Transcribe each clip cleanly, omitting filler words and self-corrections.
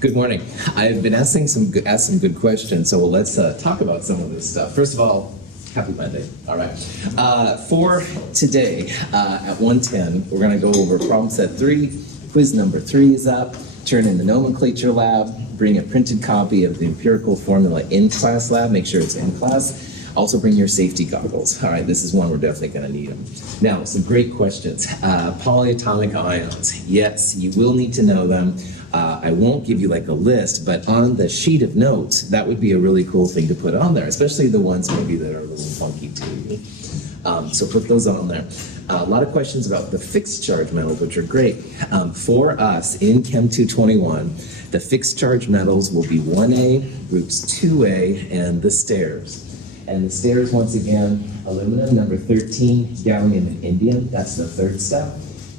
Good morning. I've been asked some good questions, so let's talk about some of this stuff. First of all, happy Monday. All right. For today at 1:10, we're going to go over problem set 3. Quiz number 3 is up. Turn in the nomenclature lab. Bring a printed copy of the empirical formula in class lab. Make sure it's in class. Also bring your safety goggles. All right, this is one we're definitely going to need them. Now, some great questions. Polyatomic ions. Yes, you will need to know them. I won't give you like a list, but on the sheet of notes, that would be a really cool thing to put on there, especially the ones maybe that are a little funky to you. So put those on there. A lot of questions about the fixed charge metals, which are great. For us in Chem 221, the fixed charge metals will be 1A, groups 2A, and the stairs. And the stairs, once again, aluminum, number 13, gallium and indium, that's the third step.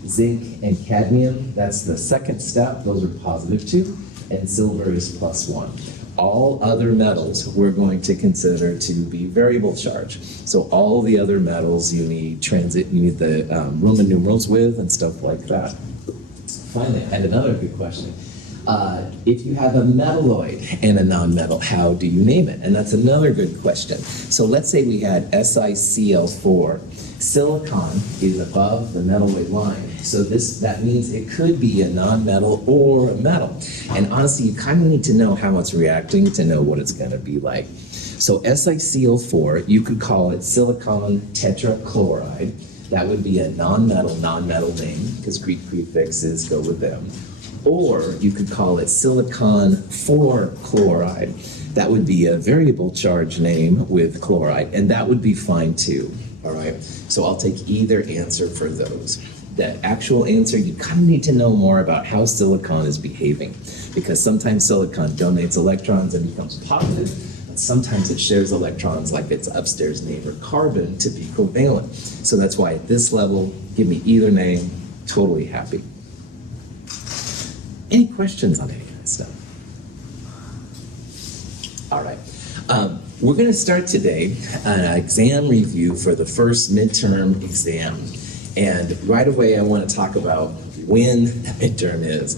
Zinc and cadmium, that's the second step, those are positive 2, and silver is +1. All other metals we're going to consider to be variable charge. So all the other metals you need the Roman numerals with and stuff like that. Finally, I had another good question. If you have a metalloid and a nonmetal, how do you name it? And that's another good question. So let's say we had SiCl4. Silicon is above the metalloid line. So that means it could be a nonmetal or a metal. And honestly, you kind of need to know how it's reacting to know what it's going to be like. So SiCl4, you could call it silicon tetrachloride. That would be a non-metal name because Greek prefixes go with them. Or you could call it silicon 4-chloride. That would be a variable charge name with chloride, and that would be fine too. All right, so I'll take either answer for those. That actual answer, you kind of need to know more about how silicon is behaving, because sometimes silicon donates electrons and becomes positive, and sometimes it shares electrons like its upstairs neighbor carbon to be covalent. So that's why at this level, give me either name, totally happy. Any questions on any of that stuff? All right. We're going to start today an exam review for the first midterm exam. And right away, I want to talk about when the midterm is.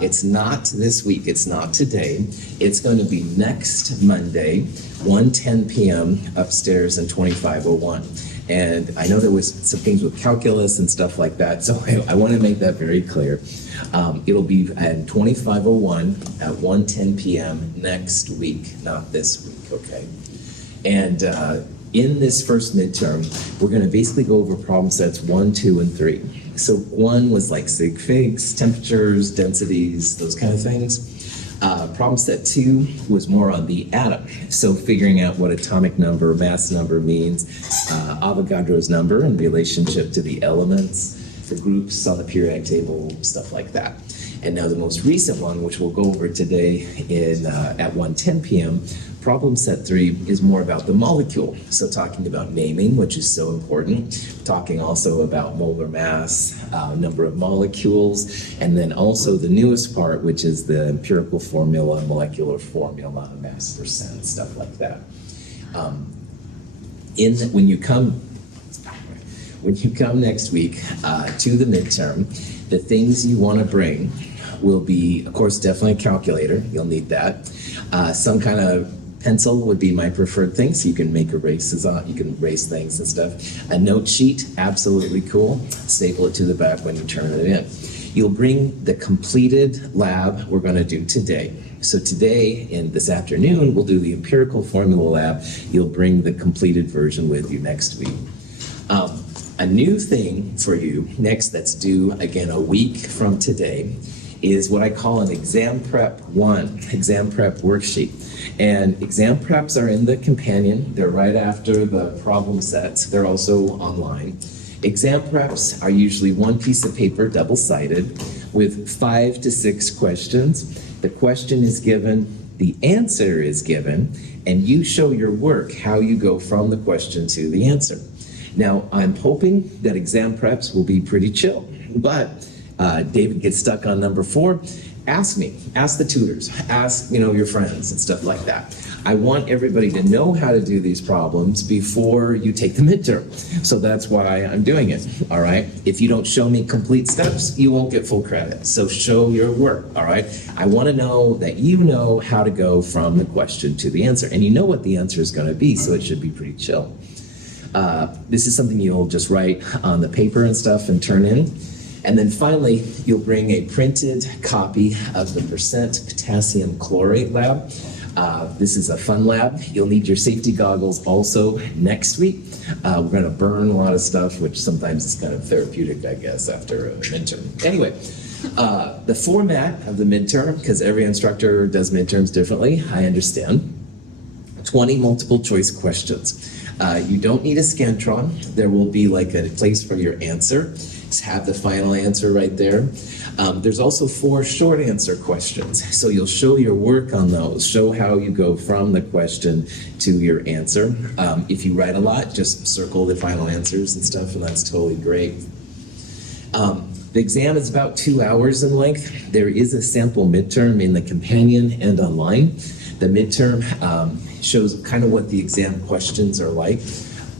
It's not this week. It's not today. It's going to be next Monday, 1:10 p.m. upstairs in 2501. And I know there was some things with calculus and stuff like that, so I want to make that very clear. It'll be at 2501 at 1:10 p.m. next week, not this week, okay? And in this first midterm, we're going to basically go over problem sets 1, 2, and 3. So 1 was like sig figs, temperatures, densities, those kind of things. Problem set 2 was more on the atom, so figuring out what atomic number, mass number means, Avogadro's number in relationship to the elements, the groups on the periodic table, stuff like that. And now the most recent one, which we'll go over today at 1:10 p.m., problem set 3 is more about the molecule. So talking about naming, which is so important, talking also about molar mass, number of molecules, and then also the newest part, which is the empirical formula, molecular formula, mass percent, stuff like that. When you come next week to the midterm, the things you want to bring will be, of course, definitely a calculator. You'll need that. Some kind of pencil would be my preferred thing, so you can make erases on. You can erase things and stuff. A note sheet, absolutely cool. Staple it to the back when you turn it in. You'll bring the completed lab we're going to do today. So today and this afternoon, we'll do the empirical formula lab. You'll bring the completed version with you next week. A new thing for you next that's due again a week from today is what I call an exam prep 1, exam prep worksheet. And exam preps are in the companion. They're right after the problem sets. They're also online. Exam preps are usually one piece of paper, double-sided, with 5 to 6 questions. The question is given, the answer is given, and you show your work, how you go from the question to the answer. Now, I'm hoping that exam preps will be pretty chill, but David gets stuck on number 4, ask me, ask the tutors, ask, your friends and stuff like that. I want everybody to know how to do these problems before you take the midterm. So that's why I'm doing it, all right? If you don't show me complete steps, you won't get full credit. So show your work, all right? I want to know that you know how to go from the question to the answer. And you know what the answer is going to be, so it should be pretty chill. This is something you'll just write on the paper and stuff and turn in. And then finally, you'll bring a printed copy of the percent potassium chlorate lab. This is a fun lab. You'll need your safety goggles also next week. We're going to burn a lot of stuff, which sometimes is kind of therapeutic, I guess, after a midterm. Anyway, the format of the midterm, because every instructor does midterms differently, I understand. 20 multiple choice questions. You don't need a Scantron. There will be like a place for your answer. Just have the final answer right there. There's also 4 short answer questions. So you'll show your work on those, show how you go from the question to your answer. If you write a lot, just circle the final answers and stuff, and that's totally great. The exam is about 2 hours in length. There is a sample midterm in the companion and online. The midterm shows kind of what the exam questions are like.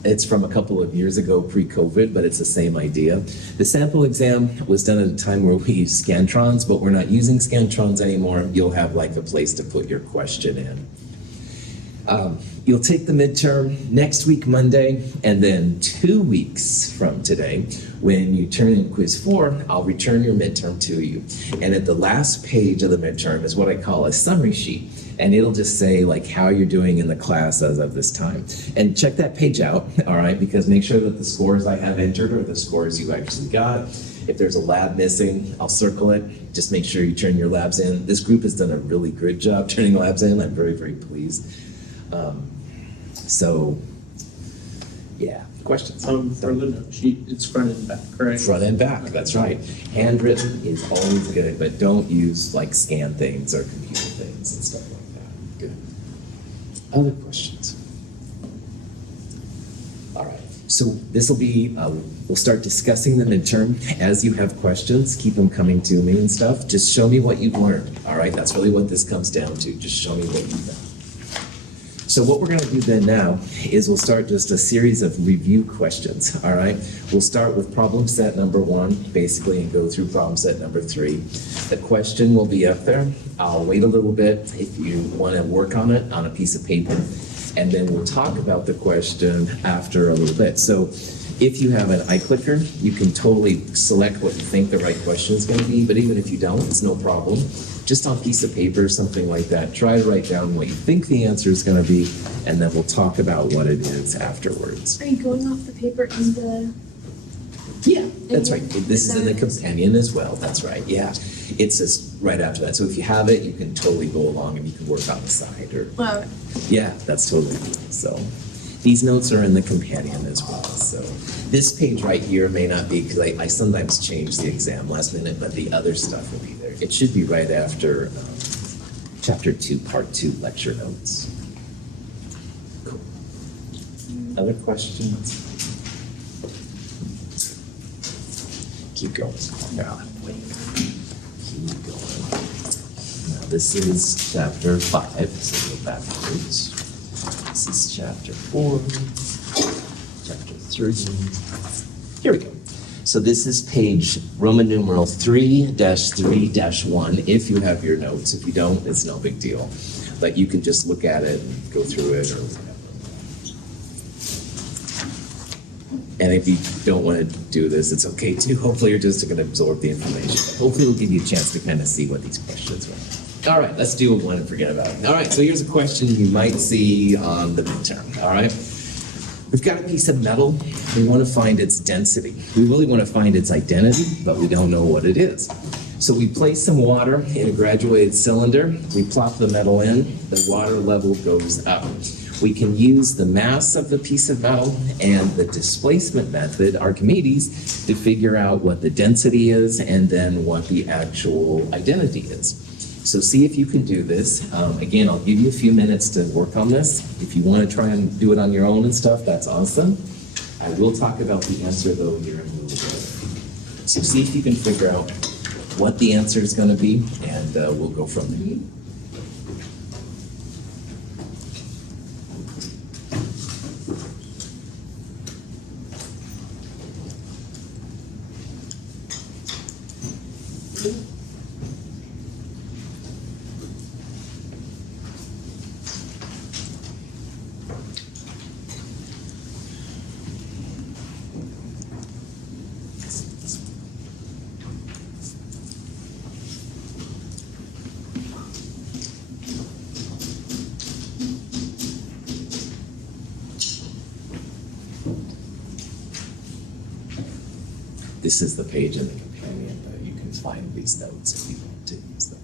It's from a couple of years ago, pre-COVID, but it's the same idea. The sample exam was done at a time where we used Scantrons, but we're not using Scantrons anymore. You'll have like a place to put your question in. You'll take the midterm next week, Monday, and then 2 weeks from today, when you turn in quiz 4, I'll return your midterm to you. And at the last page of the midterm is what I call a summary sheet. And it'll just say like how you're doing in the class as of this time. And check that page out, all right, because make sure that the scores I have entered are the scores you actually got. If there's a lab missing, I'll circle it. Just make sure you turn your labs in. This group has done a really good job turning labs in. I'm very, very pleased. So, yeah, questions? For the note sheet, it's front and back, right? Front and back, that's right. Handwritten is always good, but don't use like scan things or computer things and stuff like that. Good. Other questions? All right, so this will be, we'll start discussing the midterm. As you have questions, keep them coming to me and stuff. Just show me what you've learned, all right? That's really what this comes down to. Just show me what you've done. So what we're going to do then now is we'll start just a series of review questions, all right? We'll start with problem set number 1, basically, and go through problem set number 3. The question will be up there. I'll wait a little bit if you want to work on it on a piece of paper, and then we'll talk about the question after a little bit. So if you have an iClicker, you can totally select what you think the right question is going to be, but even if you don't, it's no problem. Just on a piece of paper, something like that, try to write down what you think the answer is going to be, and then we'll talk about what it is afterwards. Are you going off the paper in the... Yeah, that's right. This is in the companion as well. That's right, yeah. It's just right after that. So if you have it, you can totally go along and you can work on the side. Or Wow. yeah, that's totally cool. So these notes are in the companion as well. So this page right here may not be, because I sometimes change the exam last minute, but the other stuff will be there. It should be right after chapter 2, part 2, lecture notes. Cool. Other questions? Keep going. Yeah. Keep going. Now this is chapter 5, so go backwards. This is chapter 4, chapter 3. Here we go. So this is page Roman numeral 3-3-1 if you have your notes. If you don't, it's no big deal. But you can just look at it and go through it or whatever. And if you don't want to do this, it's okay too. Hopefully you're just going to absorb the information. But hopefully it'll give you a chance to kind of see what these questions are. All right, let's do one and forget about it. All right, so here's a question you might see on the midterm. All right. We've got a piece of metal. We want to find its density. We really want to find its identity, but we don't know what it is. So we place some water in a graduated cylinder. We plop the metal in. The water level goes up. We can use the mass of the piece of metal and the displacement method, Archimedes, to figure out what the density is and then what the actual identity is. So see if you can do this. Again, I'll give you a few minutes to work on this. If you want to try and do it on your own and stuff, that's awesome. I will talk about the answer though here in a little bit. So see if you can figure out what the answer is going to be, and we'll go from there. This is the page in the companion that you can find these notes if you want to use those.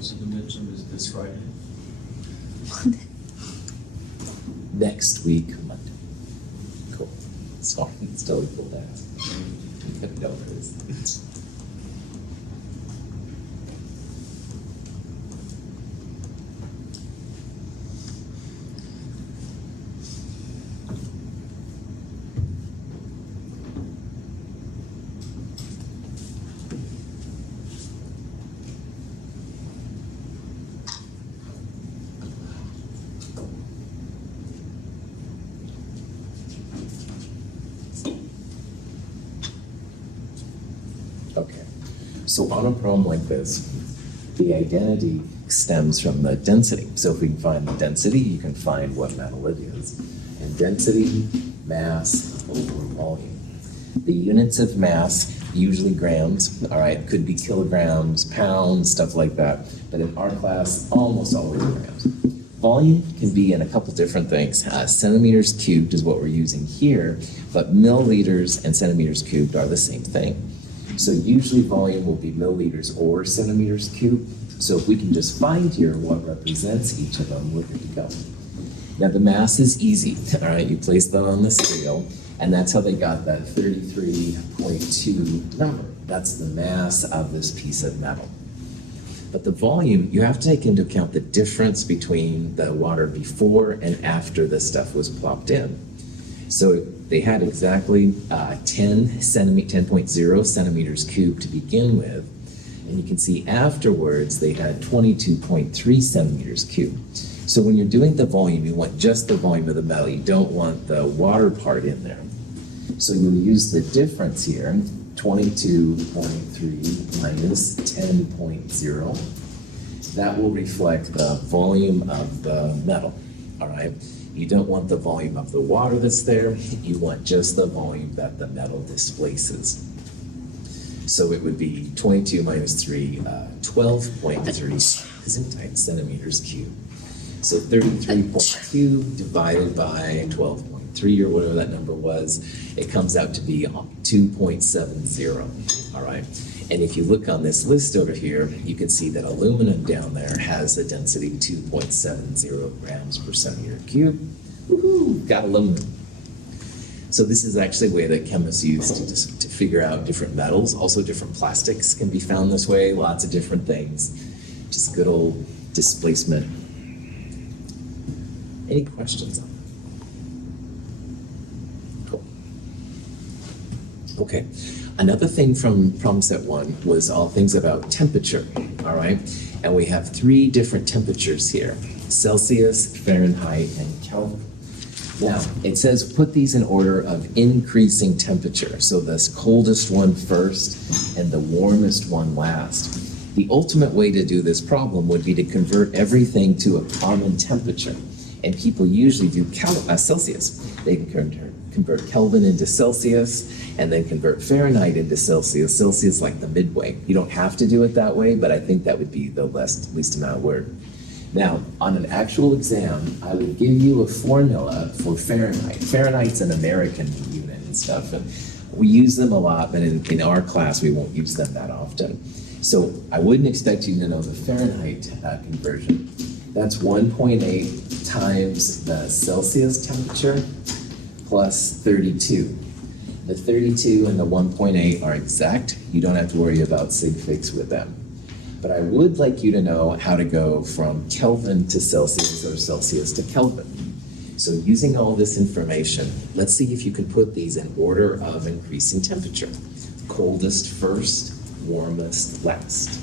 So the midterm is this Friday. Next week, Monday. Cool. Sorry, it's totally cool to ask. No worries. Okay, so on a problem like this, the identity stems from the density. So if we can find the density, you can find what metal it is. And density, mass, over volume. The units of mass, usually grams, all right, could be kilograms, pounds, stuff like that. But in our class, almost always grams. Volume can be in a couple different things. Centimeters cubed is what we're using here, but milliliters and centimeters cubed are the same thing. So usually volume will be milliliters or centimeters cubed. So if we can just find here what represents each of them, we're good to go. Now the mass is easy, all right? You place them on the scale, and that's how they got that 33.2 number. That's the mass of this piece of metal. But the volume, you have to take into account the difference between the water before and after the stuff was plopped in. So they had exactly 10.0 centimeters cubed to begin with. And you can see afterwards they had 22.3 centimeters cubed. So when you're doing the volume, you want just the volume of the metal. You don't want the water part in there. So you'll use the difference here, 22.3 minus 10.0. That will reflect the volume of the metal, all right? You don't want the volume of the water that's there, you want just the volume that the metal displaces. So it would be 22 minus 3, 12.3 centimeters cubed. So 33.2 divided by 12.3 or whatever that number was, it comes out to be 2.70, all right? And if you look on this list over here, you can see that aluminum down there has a density of 2.70 grams per centimeter cubed. Woohoo, got aluminum. So this is actually a way that chemists use to figure out different metals. Also different plastics can be found this way, lots of different things. Just good old displacement. Any questions on that? Cool. Okay. Another thing from problem set 1 was all things about temperature, all right? And we have 3 different temperatures here: Celsius, Fahrenheit, and Kelvin. Now, it says put these in order of increasing temperature. So this coldest one first and the warmest one last. The ultimate way to do this problem would be to convert everything to a common temperature. And people usually do Celsius. They can convert Kelvin into Celsius and then convert Fahrenheit into Celsius. Celsius like the midway. You don't have to do it that way, but I think that would be the least amount of work. Now, on an actual exam, I would give you a formula for Fahrenheit. Fahrenheit's an American unit and stuff, and we use them a lot, but in our class, we won't use them that often. So I wouldn't expect you to know the Fahrenheit conversion. That's 1.8 times the Celsius temperature plus 32. The 32 and the 1.8 are exact. You don't have to worry about sig figs with them. But I would like you to know how to go from Kelvin to Celsius or Celsius to Kelvin. So using all this information, let's see if you can put these in order of increasing temperature. Coldest first, warmest last.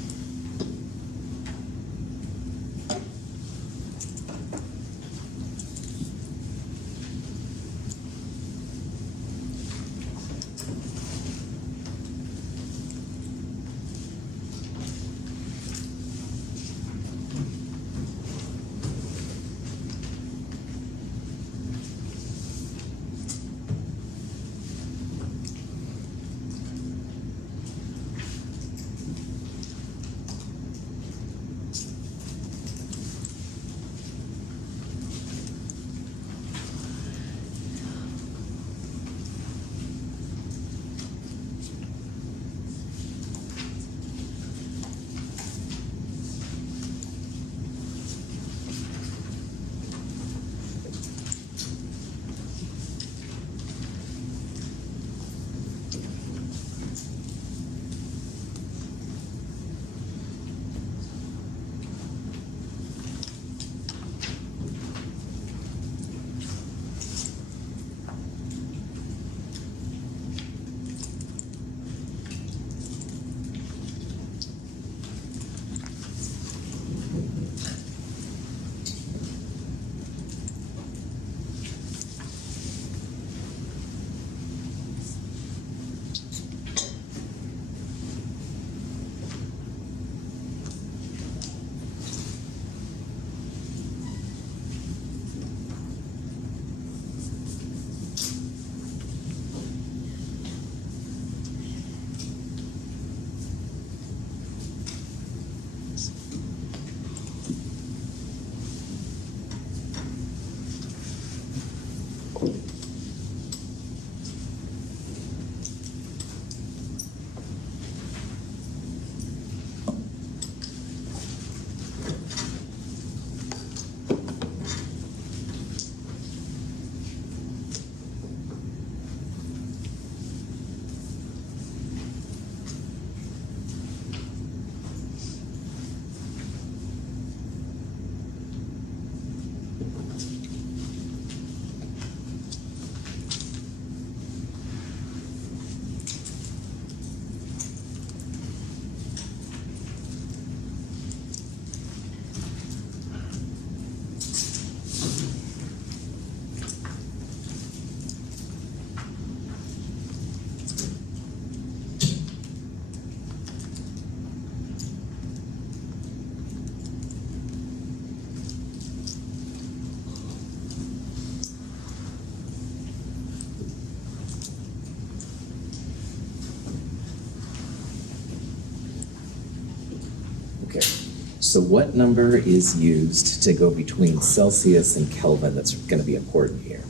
So what number is used to go between Celsius and Kelvin that's going to be important here?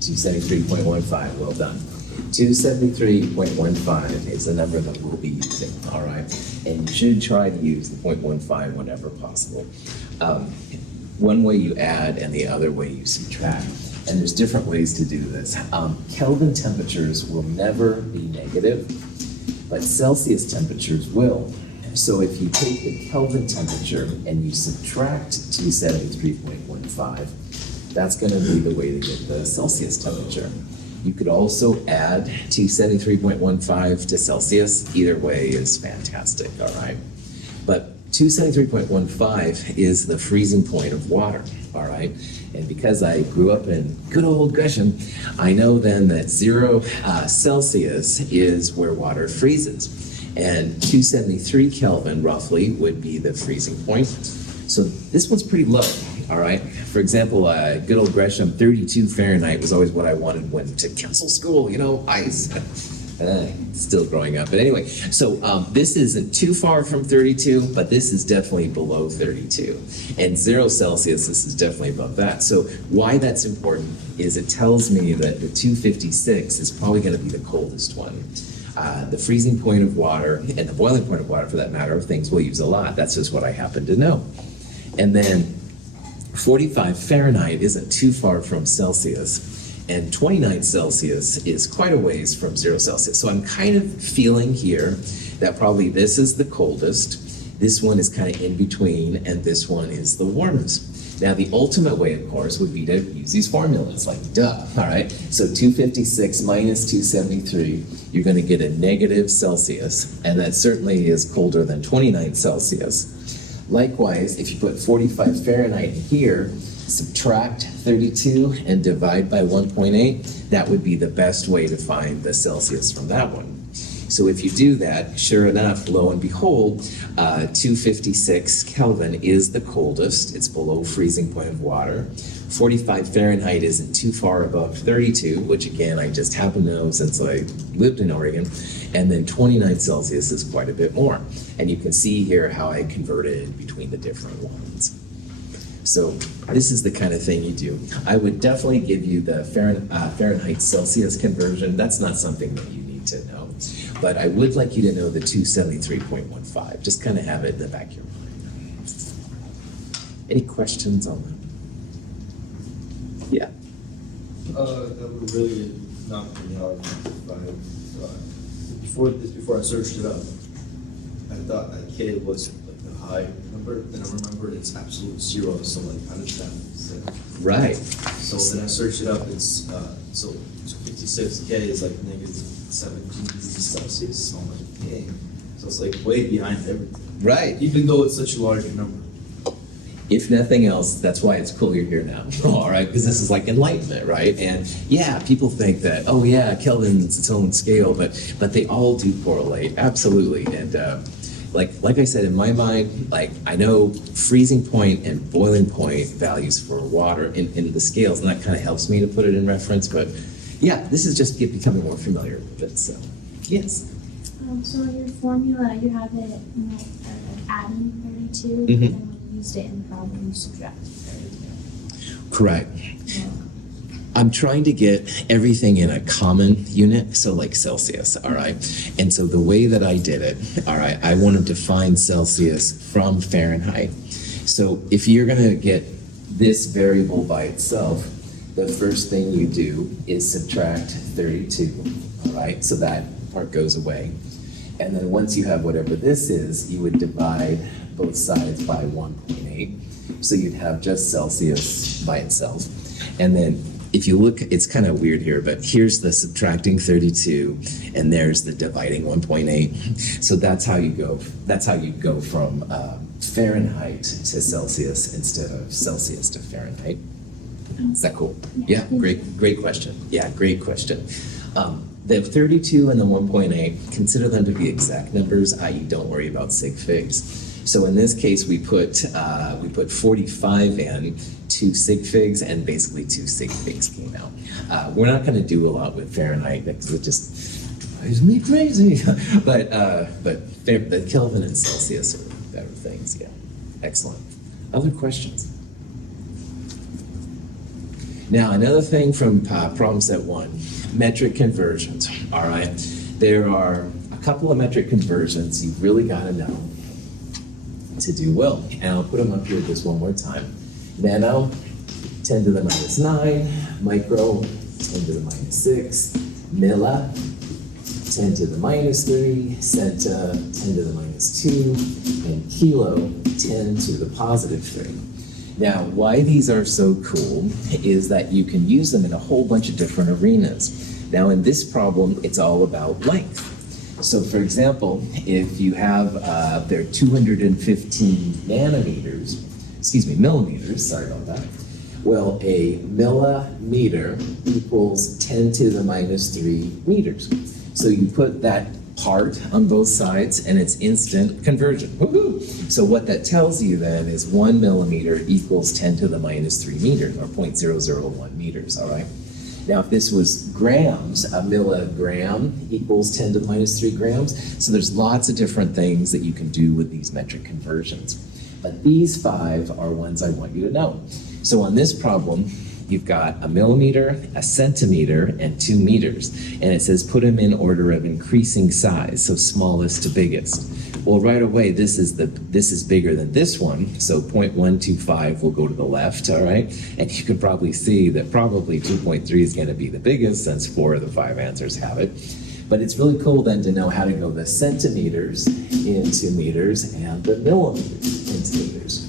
273.15, well done. 273.15 is the number that we'll be using, all right? And you should try to use the 0.15 whenever possible. One way you add and the other way you subtract. And there's different ways to do this. Kelvin temperatures will never be negative, but Celsius temperatures will. So if you take the Kelvin temperature and you subtract 273.15, that's going to be the way to get the Celsius temperature. You could also add 273.15 to Celsius. Either way is fantastic, all right? But 273.15 is the freezing point of water, all right? And because I grew up in good old Gresham, I know then that 0 Celsius is where water freezes. And 273 Kelvin, roughly, would be the freezing point. So this one's pretty low, all right? For example, good old Gresham, 32 Fahrenheit was always what I wanted when to cancel school, you know, ice. Still growing up. But anyway, so this isn't too far from 32, but this is definitely below 32. And 0 Celsius, this is definitely above that. So why that's important is it tells me that the 256 is probably going to be the coldest one. The freezing point of water and the boiling point of water, for that matter, are things we'll use a lot. That's just what I happen to know. And then 45 Fahrenheit isn't too far from Celsius. And 29 Celsius is quite a ways from 0 Celsius. So I'm kind of feeling here that probably this is the coldest, this one is kind of in between, and this one is the warmest. Now the ultimate way, of course, would be to use these formulas, like duh, all right? So 256 minus 273, you're gonna get a negative Celsius, and that certainly is colder than 29 Celsius. Likewise, if you put 45 Fahrenheit here, subtract 32 and divide by 1.8, that would be the best way to find the Celsius from that one. So if you do that, sure enough, lo and behold, 256 Kelvin is the coldest. It's below freezing point of water. 45 Fahrenheit isn't too far above 32, which again, I just happen to know since I lived in Oregon. And then 29 Celsius is quite a bit more. And you can see here how I converted between the different ones. So this is the kind of thing you do. I would definitely give you the Fahrenheit Celsius conversion. That's not something that you need to know. But I would like you to know the 273.15. Just kind of have it in the back of your mind. Any questions on that? Yeah. That would really knock me out. Before I searched it up, I thought that K was like the high number. Then I remembered it's absolute 0. So like, how does that? Right. So then I searched it up. It's so 56K is like negative 17 degrees Celsius. So I'm like, dang. So it's like way behind everything. Right. Even though it's such a large number. If nothing else, that's why it's cool you're here now, all right? Because this is like enlightenment, right? And yeah, people think that, oh yeah, Kelvin's its own scale, but they all do correlate, absolutely. And like I said, in my mind, like I know freezing point and boiling point values for water in the scales, and that kind of helps me to put it in reference. But yeah, this is just becoming more familiar with it. So yes. So in your formula, you have it adding 32, Mhm. and then when you used it in the problem, you subtract 32. Correct. So, I'm trying to get everything in a common unit, so like Celsius, all right? And so the way that I did it, all right, I wanted to find Celsius from Fahrenheit. So if you're gonna get this variable by itself, the first thing you do is subtract 32, all right? So that part goes away. And then once you have whatever this is, you would divide both sides by 1.8. So you'd have just Celsius by itself. And then if you look, it's kind of weird here, but here's the subtracting 32, and there's the dividing 1.8. So that's how you go. That's how you go from Fahrenheit to Celsius instead of Celsius to Fahrenheit. Is that cool? Yeah, great question. Yeah, great question. The 32 and the 1.8, consider them to be exact numbers, i.e. don't worry about sig figs. So in this case, we put 45 in, 2 sig figs, and basically 2 sig figs came out. We're not going to do a lot with Fahrenheit because it just drives me crazy. But the Kelvin and Celsius are better things, yeah. Excellent. Other questions? Now, another thing from problem set 1, metric conversions, all right? There are a couple of metric conversions you've really got to know to do well. And I'll put them up here just one more time. Nano, 10 to the minus 9, micro, 10 to the minus 6, milli, 10 to the minus 3, centa, 10 to the minus 2, and kilo, 10 to the positive 3. Now, why these are so cool is that you can use them in a whole bunch of different arenas. Now, in this problem, it's all about length. So, for example, if you have, they're 215 nanometers, millimeters, sorry about that. Well, a millimeter equals 10 to the minus 3 meters. So you put that part on both sides and it's instant conversion. Woohoo! So what that tells you then is 1 millimeter equals 10 to the minus 3 meters, or 0.001 meters, all right? Now, if this was grams, a milligram equals 10 to the minus 3 grams. So there's lots of different things that you can do with these metric conversions. But these 5 are ones I want you to know. So on this problem, you've got a millimeter, a centimeter, and 2 meters. And it says put them in order of increasing size, so smallest to biggest. Well, right away, this is bigger than this one, so 0.125 will go to the left, all right? And you can probably see that probably 2.3 is going to be the biggest, since 4 of the 5 answers have it. But it's really cool then to know how to go the centimeters into meters and the millimeters into meters.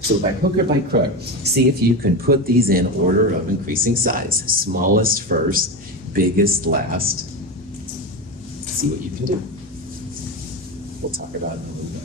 So by hook or by crook, see if you can put these in order of increasing size. Smallest first, biggest last. See what you can do. We'll talk about it in a little bit.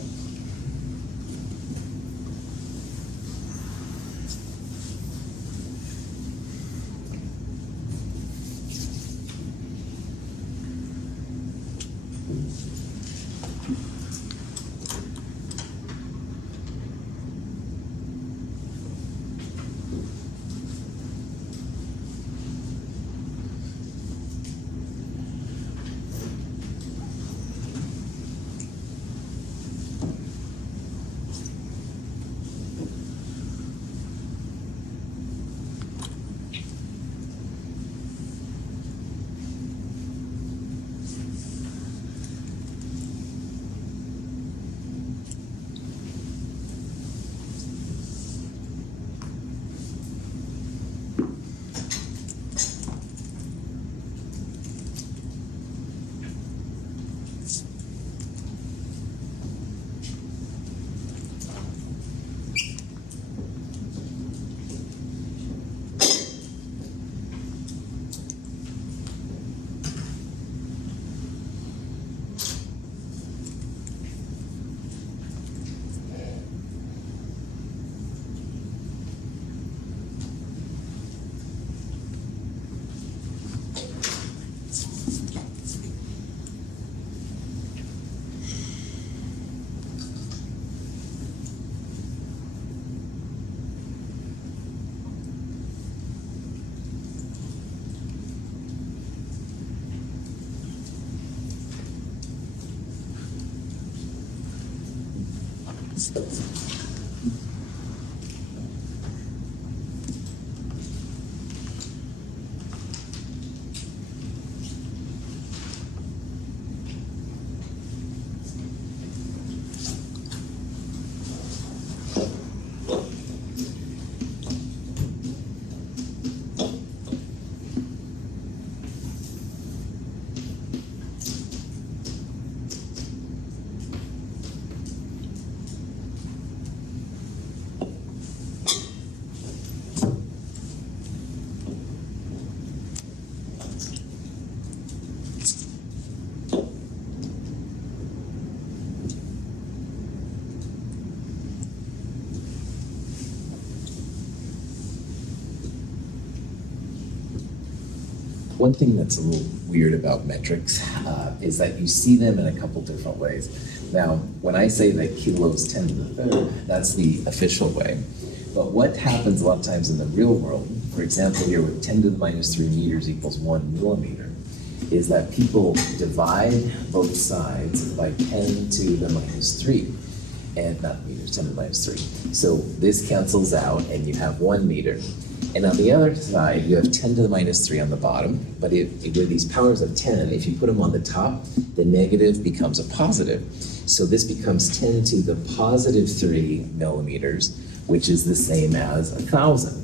One thing that's a little weird about metrics is that you see them in a couple different ways. Now, when I say that kilos 10 to the third, that's the official way. But what happens a lot of times in the real world, for example, here with 10 to the minus 3 meters equals 1 millimeter, is that people divide both sides by 10 to the minus 3. And not meters, 10 to the minus 3. So this cancels out and you have 1 meter. And on the other side, you have 10 to the minus 3 on the bottom. But with these powers of 10, if you put them on the top, the negative becomes a positive. So this becomes 10 to the positive 3 millimeters, which is the same as 1,000.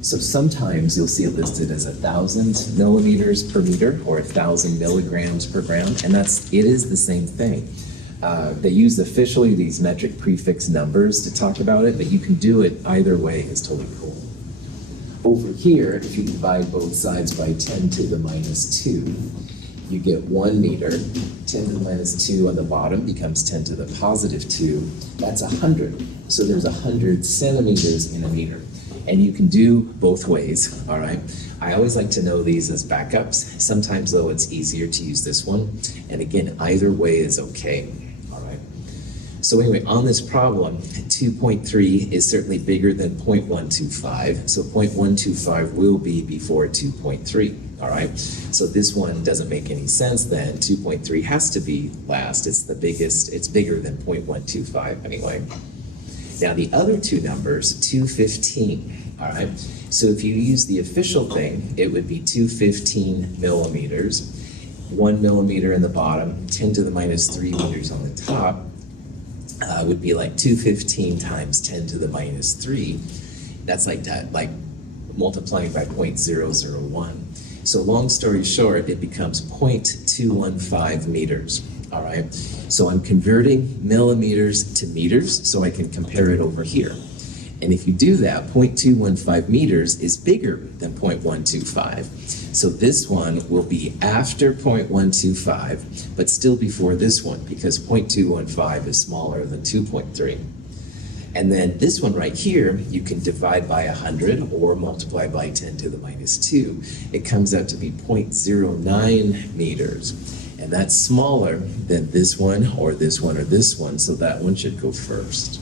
So sometimes you'll see it listed as 1,000 millimeters per meter or 1,000 milligrams per gram, and it is the same thing. They use officially these metric prefix numbers to talk about it, but you can do it either way. It's totally cool. Over here, if you divide both sides by 10 to the minus 2, you get 1 meter. 10 to the minus 2 on the bottom becomes 10 to the positive 2. That's 100. So there's 100 centimeters in a meter. And you can do both ways, all right? I always like to know these as backups. Sometimes, though, it's easier to use this one. And again, either way is okay, all right? So anyway, on this problem, 2.3 is certainly bigger than 0.125. So 0.125 will be before 2.3, all right? So this one doesn't make any sense then. 2.3 has to be last. It's the biggest, it's bigger than 0.125 anyway. Now the other two numbers, 215, all right? So if you use the official thing, it would be 215 millimeters, 1 millimeter in the bottom, 10 to the minus 3 meters on the top, would be like 215 times 10 to the minus 3. That's like that, like multiplying by 0.001. So long story short, it becomes 0.215 meters. All right, so I'm converting millimeters to meters so I can compare it over here. And if you do that, 0.215 meters is bigger than 0.125. So this one will be after 0.125, but still before this one because 0.215 is smaller than 2.3. And then this one right here, you can divide by 100 or multiply by 10 to the minus 2. It comes out to be 0.09 meters. And that's smaller than this one or this one or this one, so that one should go first.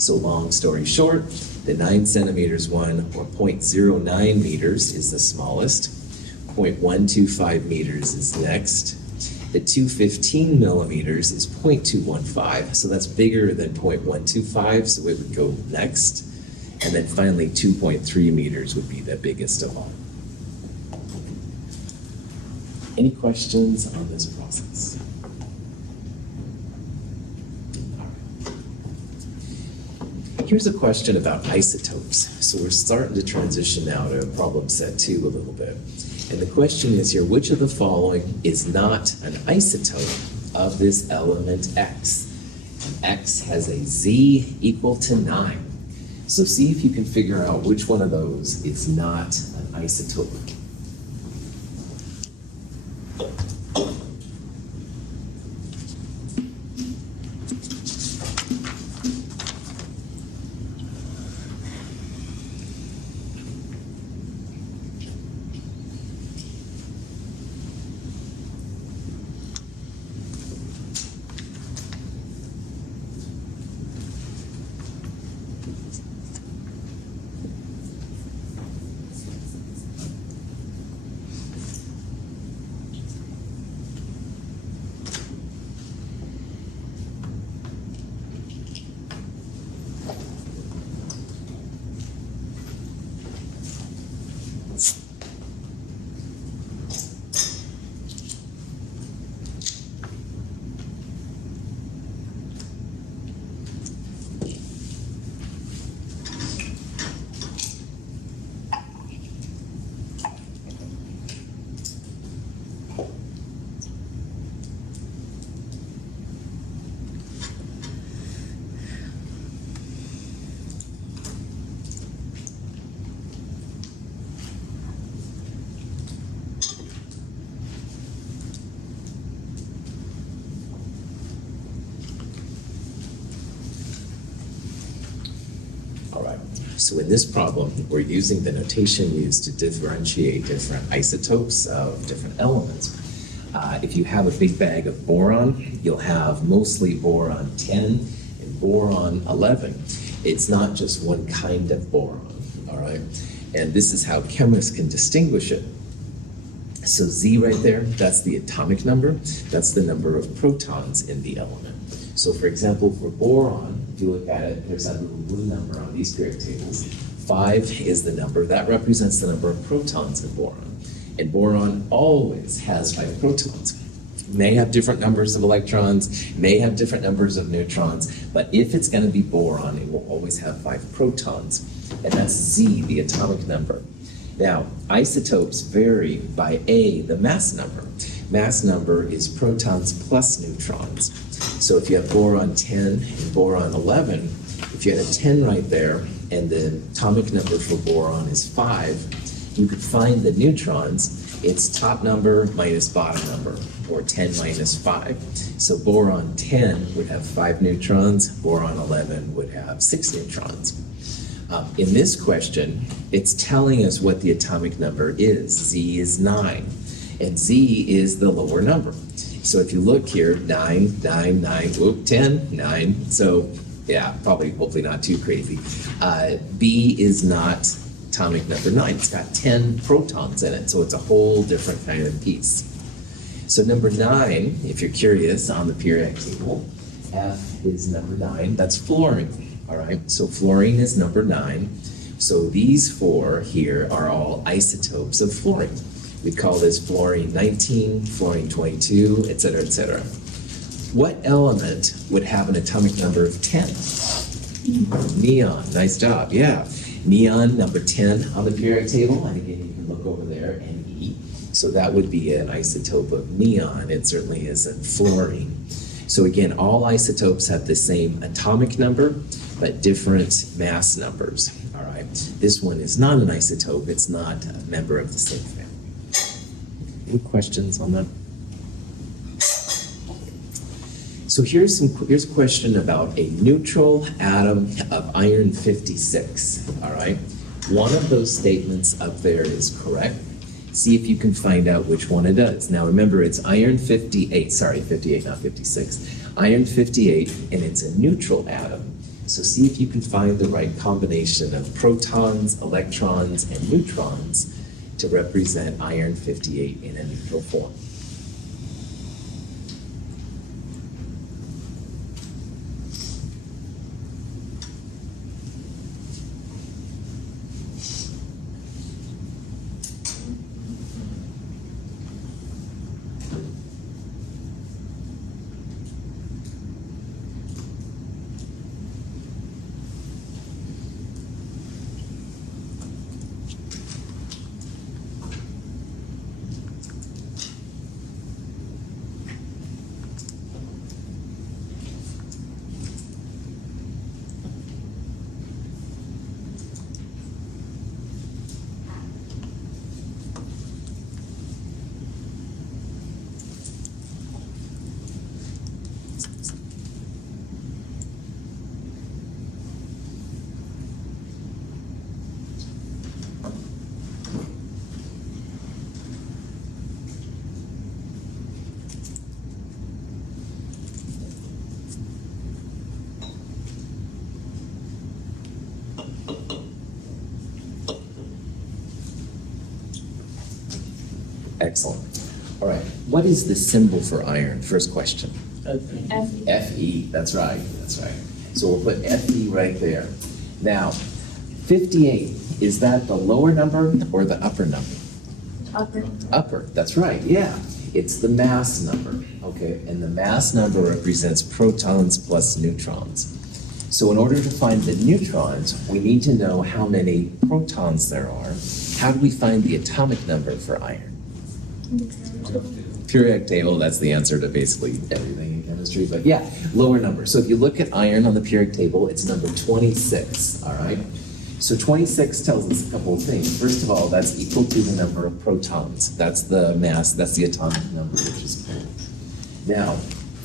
So long story short, the 9 centimeters one, or 0.09 meters, is the smallest. 0.125 meters is next. The 215 millimeters is 0.215, so that's bigger than 0.125, so it would go next. And then finally, 2.3 meters would be the biggest of all. Any questions on this process? Here's a question about isotopes. So we're starting to transition now to problem set 2 a little bit. And the question is here, which of the following is not an isotope of this element X? And X has a Z equal to 9. So see if you can figure out which one of those is not an isotope. So in this problem, we're using the notation used to differentiate different isotopes of different elements. If you have a big bag of boron, you'll have mostly boron 10 and boron 11. It's not just one kind of boron, all right? And this is how chemists can distinguish it. So Z right there, that's the atomic number. That's the number of protons in the element. So for example, for boron, if you look at it, there's that little blue number on these periodic tables. 5 is the number, that represents the number of protons in boron. And boron always has 5 protons. May have different numbers of electrons, may have different numbers of neutrons, but if it's going to be boron, it will always have 5 protons. And that's Z, the atomic number. Now, isotopes vary by A, the mass number. Mass number is protons plus neutrons. So if you have boron 10 and boron 11, if you had a 10 right there and the atomic number for boron is 5, you could find the neutrons. It's top number minus bottom number, or 10 minus 5. So boron 10 would have 5 neutrons, boron 11 would have 6 neutrons. In this question, it's telling us what the atomic number is. Z is 9, and Z is the lower number. So if you look here, 9, 9, 9, whoop, 10, 9. So yeah, probably, hopefully not too crazy. B is not atomic number 9. It's got 10 protons in it, so it's a whole different kind of piece. So number 9, if you're curious, on the periodic table, F is number 9. That's fluorine. All right, so fluorine is number 9. So these 4 here are all isotopes of fluorine. We call this fluorine 19, fluorine 22, et cetera, et cetera. What element would have an atomic number of 10? Neon, nice job, yeah. Neon, number 10 on the periodic table, and again, you can look over there, Ne. So that would be an isotope of neon. It certainly isn't fluorine. So again, all isotopes have the same atomic number, but different mass numbers, all right? This one is not an isotope, it's not a member of the same family. Any questions on that? So here's a question about a neutral atom of iron 56, all right? One of those statements up there is correct. See if you can find out which one it is. Now remember, it's iron 58, sorry, 58, not 56. Iron 58, and it's a neutral atom. So see if you can find the right combination of protons, electrons, and neutrons to represent iron 58 in a neutral form. Excellent. All right, what is the symbol for iron? First question. Fe, that's right, that's right. So we'll put Fe right there. Now, 58, is that the lower number or the upper number? Upper. Upper, that's right, yeah. It's the mass number, okay? And the mass number represents protons plus neutrons. So in order to find the neutrons, we need to know how many protons there are. How do we find the atomic number for iron? Periodic table, that's the answer to basically everything in chemistry, but yeah, lower number. So if you look at iron on the periodic table, it's number 26, all right? So 26 tells us a couple of things. First of all, that's equal to the number of protons. That's the mass, that's the atomic number, which is cool. Now,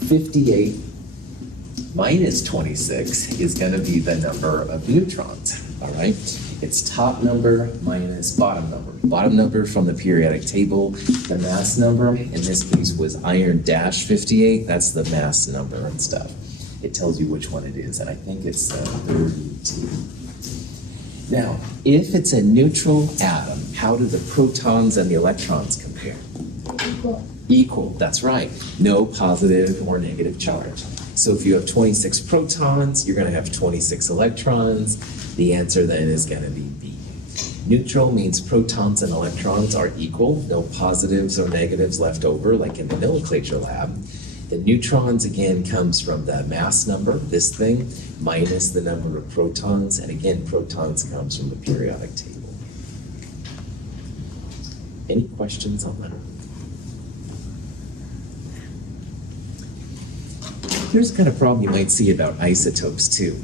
58 minus 26 is going to be the number of neutrons, all right? It's top number minus bottom number. Bottom number from the periodic table, the mass number, in this case was iron dash 58, that's the mass number and stuff. It tells you which one it is, and I think it's 32. Now, if it's a neutral atom, how do the protons and the electrons compare? Equal. Equal, that's right. No positive or negative charge. So if you have 26 protons, you're going to have 26 electrons. The answer then is going to be B. Neutral means protons and electrons are equal, no positives or negatives left over like in the nomenclature lab. The neutrons again comes from the mass number, this thing, minus the number of protons, and again protons comes from the periodic table. Any questions on that? Here's the kind of problem you might see about isotopes too.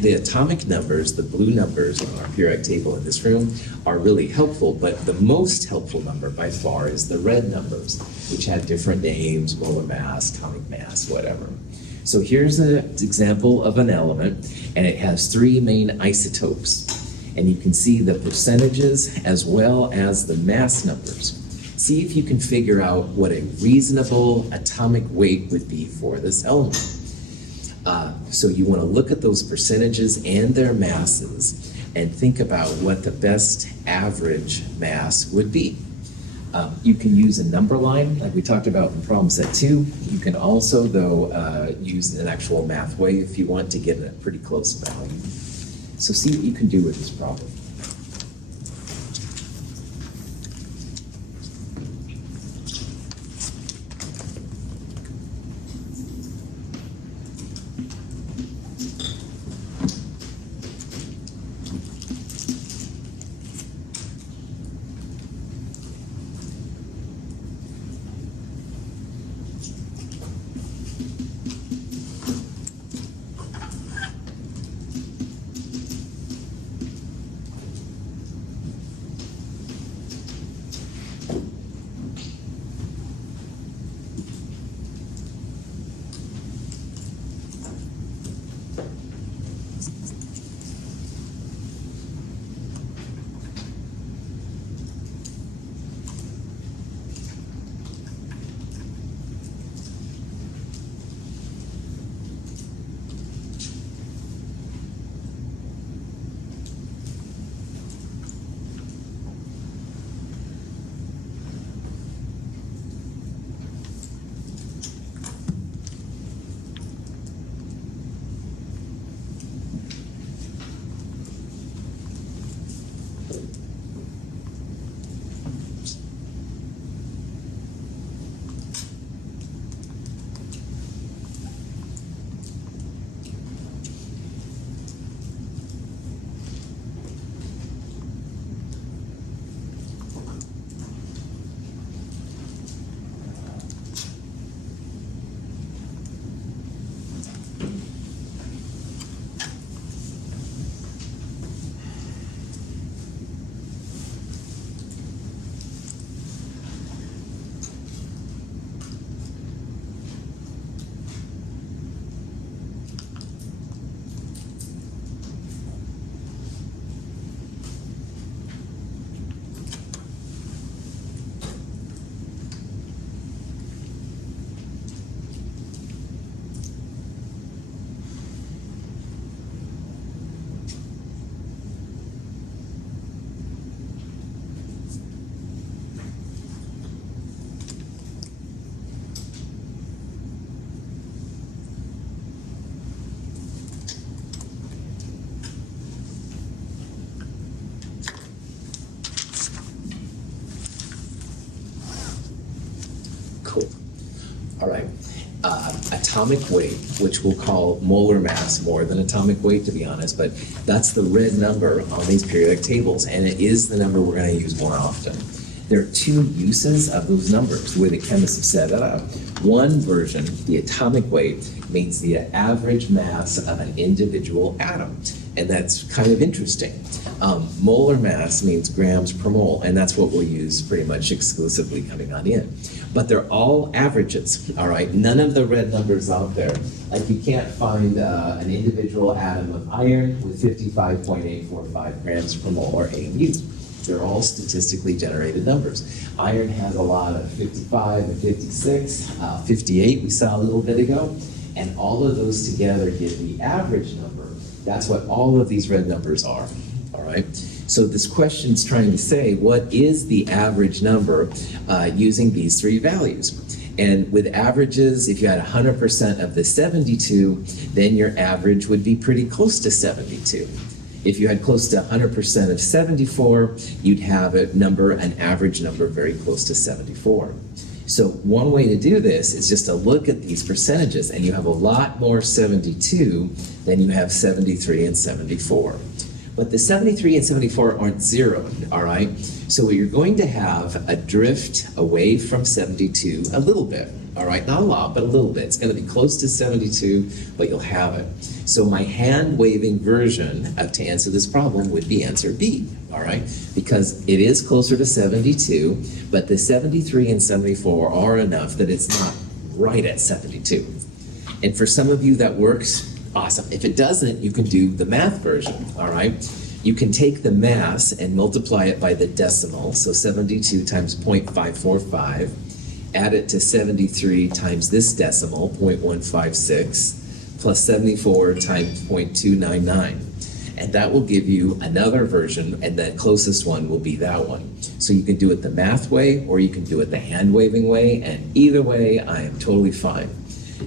The atomic numbers, the blue numbers on our periodic table in this room, are really helpful, but the most helpful number by far is the red numbers, which have different names, molar mass, atomic mass, whatever. So here's an example of an element, and it has three main isotopes. And you can see the percentages as well as the mass numbers. See if you can figure out what a reasonable atomic weight would be for this element. So you want to look at those percentages and their masses and think about what the best average mass would be. You can use a number line like we talked about in problem set 2. You can also, though, use an actual math way if you want to get a pretty close value. So see what you can do with this problem. Cool. All right. Atomic weight, which we'll call molar mass more than atomic weight, to be honest, but that's the red number on these periodic tables, and it is the number we're going to use more often. There are two uses of those numbers, the way the chemists have set it up. One version, the atomic weight, means the average mass of an individual atom, and that's kind of interesting. Molar mass means grams per mole, and that's what we'll use pretty much exclusively coming on in. But they're all averages, all right? None of the red numbers out there. Like you can't find an individual atom of iron with 55.845 grams per mole or AMU. They're all statistically generated numbers. Iron has a lot of 55 and 56, 58 we saw a little bit ago, and all of those together give the average number. That's what all of these red numbers are, all right? right? So this question's trying to say, what is the average number using these three values? And with averages, if you had 100% of the 72, then your average would be pretty close to 72. If you had close to 100% of 74, you'd have an average number very close to 74. So one way to do this is just to look at these percentages, and you have a lot more 72 than you have 73 and 74. But the 73 and 74 aren't zeroed, all right? So you're going to have a drift away from 72 a little bit, all right? Not a lot, but a little bit. It's going to be close to 72, but you'll have it. So my hand-waving version to answer this problem would be answer B, all right? Because it is closer to 72, but the 73 and 74 are enough that it's not right at 72. And for some of you that works, awesome. If it doesn't, you can do the math version, all right? You can take the mass and multiply it by the decimal, so 72 times 0.545, add it to 73 times this decimal, 0.156, plus 74 times 0.299. And that will give you another version, and the closest one will be that one. So you can do it the math way, or you can do it the hand-waving way, and either way, I am totally fine.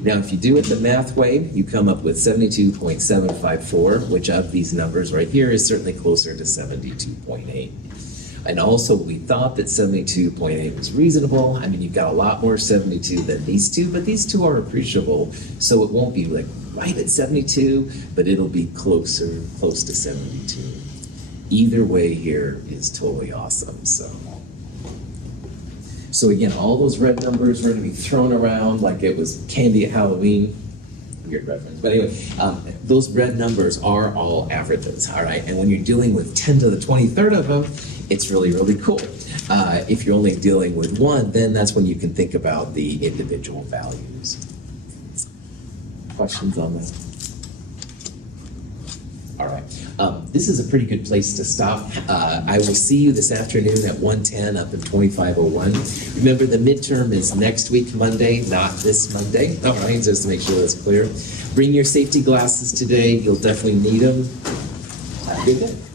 Now, if you do it the math way, you come up with 72.754, which of these numbers right here is certainly closer to 72.8. And also, we thought that 72.8 was reasonable. I mean, you've got a lot more 72 than these two, but these two are appreciable, so it won't be like right at 72, but it'll be close to 72. Either way here is totally awesome, So again, all those red numbers are going to be thrown around like it was candy at Halloween. Weird reference. But anyway, those red numbers are all averages, all right? And when you're dealing with 10 to the 23rd of them, it's really, really cool. If you're only dealing with one, then that's when you can think about the individual values. Questions on that? All right. This is a pretty good place to stop. I will see you this afternoon at 1:10 up in 2501. Remember, the midterm is next week, Monday, not this Monday. All right, just to make sure that's clear. Bring your safety glasses today. You'll definitely need them. Have a good day.